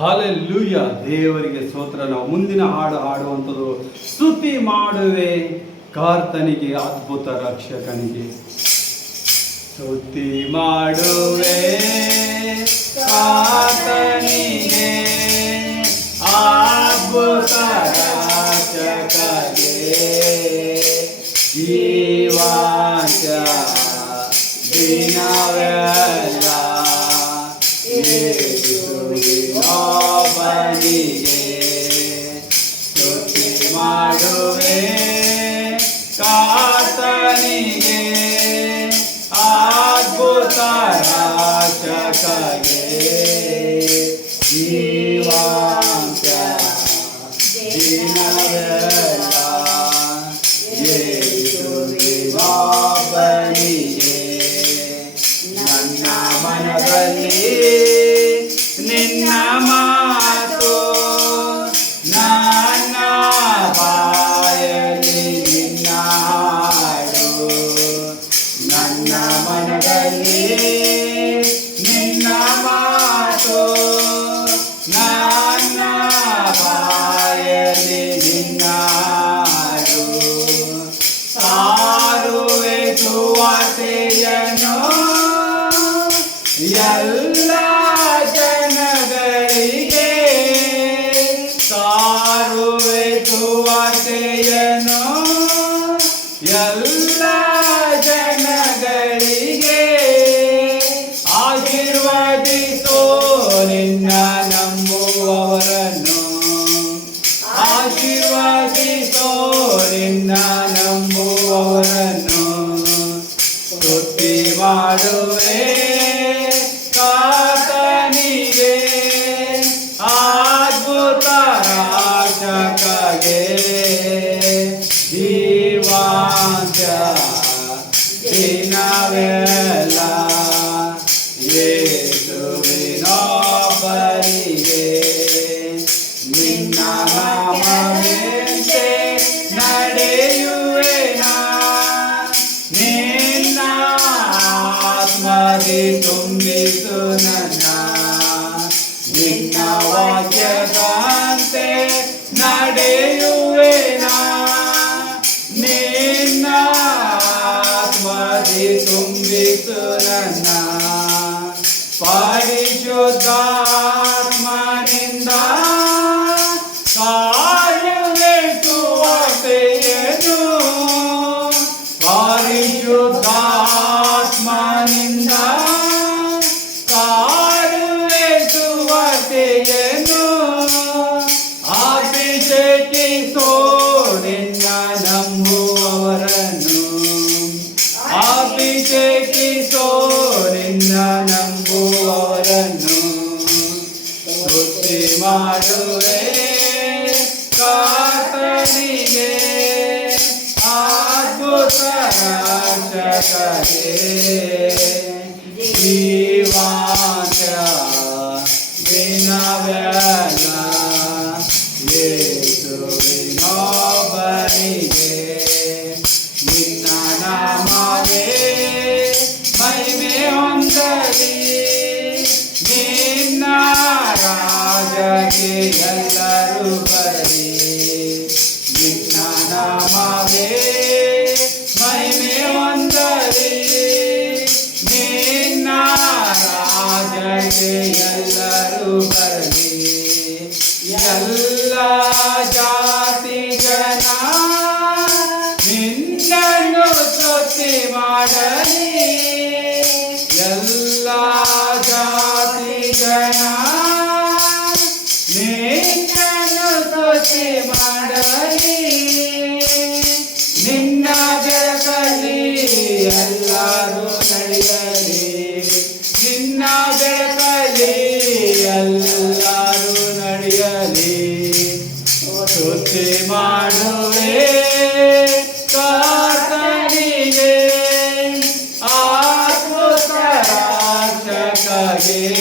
Hallelujah, ದೇವರಿಗೆ ಸ್ತೋತ್ರ. ನಾವು ಮುಂದಿನ ಹಾಡು ಹಾಡುವಂಥದ್ದು, ಸ್ತುತಿ ಮಾಡುವೆ ಕರ್ತನಿಗೆ, ಅದ್ಭುತ ರಕ್ಷಕನಿಗೆ. ಸ್ತುತಿ ಮಾಡುವೆ ಕರ್ತನಿಗೆ, ಅದ್ಭುತ ರಕ್ಷಕನಿಗೆ. ಜೀವಾಂತ ದಿನವೆಲ್ಲ ಯೇಸುವಿನೊಬ್ಬನಿಗೆ ಸ್ತುತಿ ಮಾಡುವೆ ಕರ್ತನಿಗೆ, ಅದ್ಭುತ ರಕ್ಷಕನಿಗೆ. ಜೀವಾಂತ ದಿನವೆಲ್ಲ ಯೇಸುವಿನೊಬ್ಬನಿಗೆ. ನನ್ನ ಮನದಲ್ಲಿ ನಿನ್ನ ಮಾತು, ನನ್ನ ಬಾಯಲ್ಲಿ ನಿನ್ನ ಹಾಡು. ನನ್ನ ಮನದಲ್ಲಿ ನಿನ್ನ ಮಾತು, ನನ್ನ ಬಾಯಲ್ಲಿ ನಿನ್ನ ಹಾಡು. ಸಾರುವೆ ಸುವಾರ್ತೆಯನ್ನು ಎಲ್ಲ ಜನಗಳಿಗೆ, ಸಾರುವೆ ಸುವಾರ್ತೆಯನ್ನು ಎಲ್ಲ ಜನಗಳಿಗೆ. ಆಶೀರ್ವದಿಸೋ ನಿನ್ನ ನಂಬುವವರನ್ನು, ಆಶೀರ್ವದಿಸೋ ನಿನ್ನ ನಂಬುವವರನ್ನು. ಸ್ತುತಿ ಮಾಡುವೆ ಕರ್ತನಿಗೆ, ಅದ್ಭುತ ರಕ್ಷಕನಿಗೆ. ಜೀವಾಂತ ದಿನವೆಲ್ಲ ಯೇಸುವಿನೊಬ್ಬನಿಗೆ. ನಿನ್ನ ನಾಮದಂತೆ ನಡೆಯುವೆನ, ನಿನ್ನ ಆತ್ಮದಿ ತುಂಬಿಸು ನನ್ನ. ನಿನ್ನ ವಾಕ್ಯದಂತೆ ನಡೆಯುವೆನ, ನಿನ್ನ ಆತ್ಮದಿ ತುಂಬಿಸು ನನ್ನ. ಪರಿಶುದ್ಧಾತ್ಮನಿಂದ ಕಾಯುವೆ ಸುವಾರ್ತೆಯನ್ನು, ಪರಿಶುದ್ಧಾತ್ಮನಿಂದ ಕಾಯುವೆ ಸುವಾರ್ತೆಯನ್ನು. ಅಭಿಷೇಕಿಸೋ ನಿನ್ನ ನಂಬುವವರನ್ನು, ಅಭಿಷೇಕಿಸೋ ನಿನ್ನ ನಂಬುವವರನ್ನು. ಸ್ತುತಿ ಮಾಡುವೆ ಕರ್ತನಿಗೆ, ಅದ್ಭುತ ರಕ್ಷಕನಿಗೆ. ಜೀವಾಂತ ದಿನವೆಲ್ಲ ಯೇಸುವಿನೊಬ್ಬನಿಗೆ. ನಿನ್ನ ನಾಮವೇ ಮಹಿಮೆ ಹೊಂದಲಿ, ನಿನ್ನ ರಾಜ್ಯಕ್ಕೆ ಎಲ್ಲರೂ ಬರಲಿ. ನಿನ್ನ ನಾಮವೇ ಮಹಿಮೆ ಹೊಂದಲಿ, ನಿನ್ನ ರಾಜ್ಯಕ್ಕೆ ಎಲ್ಲರೂ ಬರಲಿ. ಎಲ್ಲ ಜಾತಿ ಜನ ನಿನ್ನನ್ನು ಸ್ತುತಿ ಮಾಡಲಿ, ಎಲ್ಲ ಜಾತಿ ಜನ ನಿನ್ನನ್ನು ಸ್ತುತಿ ಮಾಡಲಿ. ನಿನ್ನ ಬೆಳಕಲ್ಲಿ ಎಲ್ಲರೂ ನಡೆಯಲಿ, ನಿನ್ನ ಬೆಳಕಲ್ಲಿ ಎಲ್ಲರೂ ನಡೆಯಲಿ. ಸ್ತುತಿ ಮಾಡುವೆ ಕರ್ತನಿಗೆ, ಅದ್ಭುತ ರಕ್ಷಕನಿಗೆ.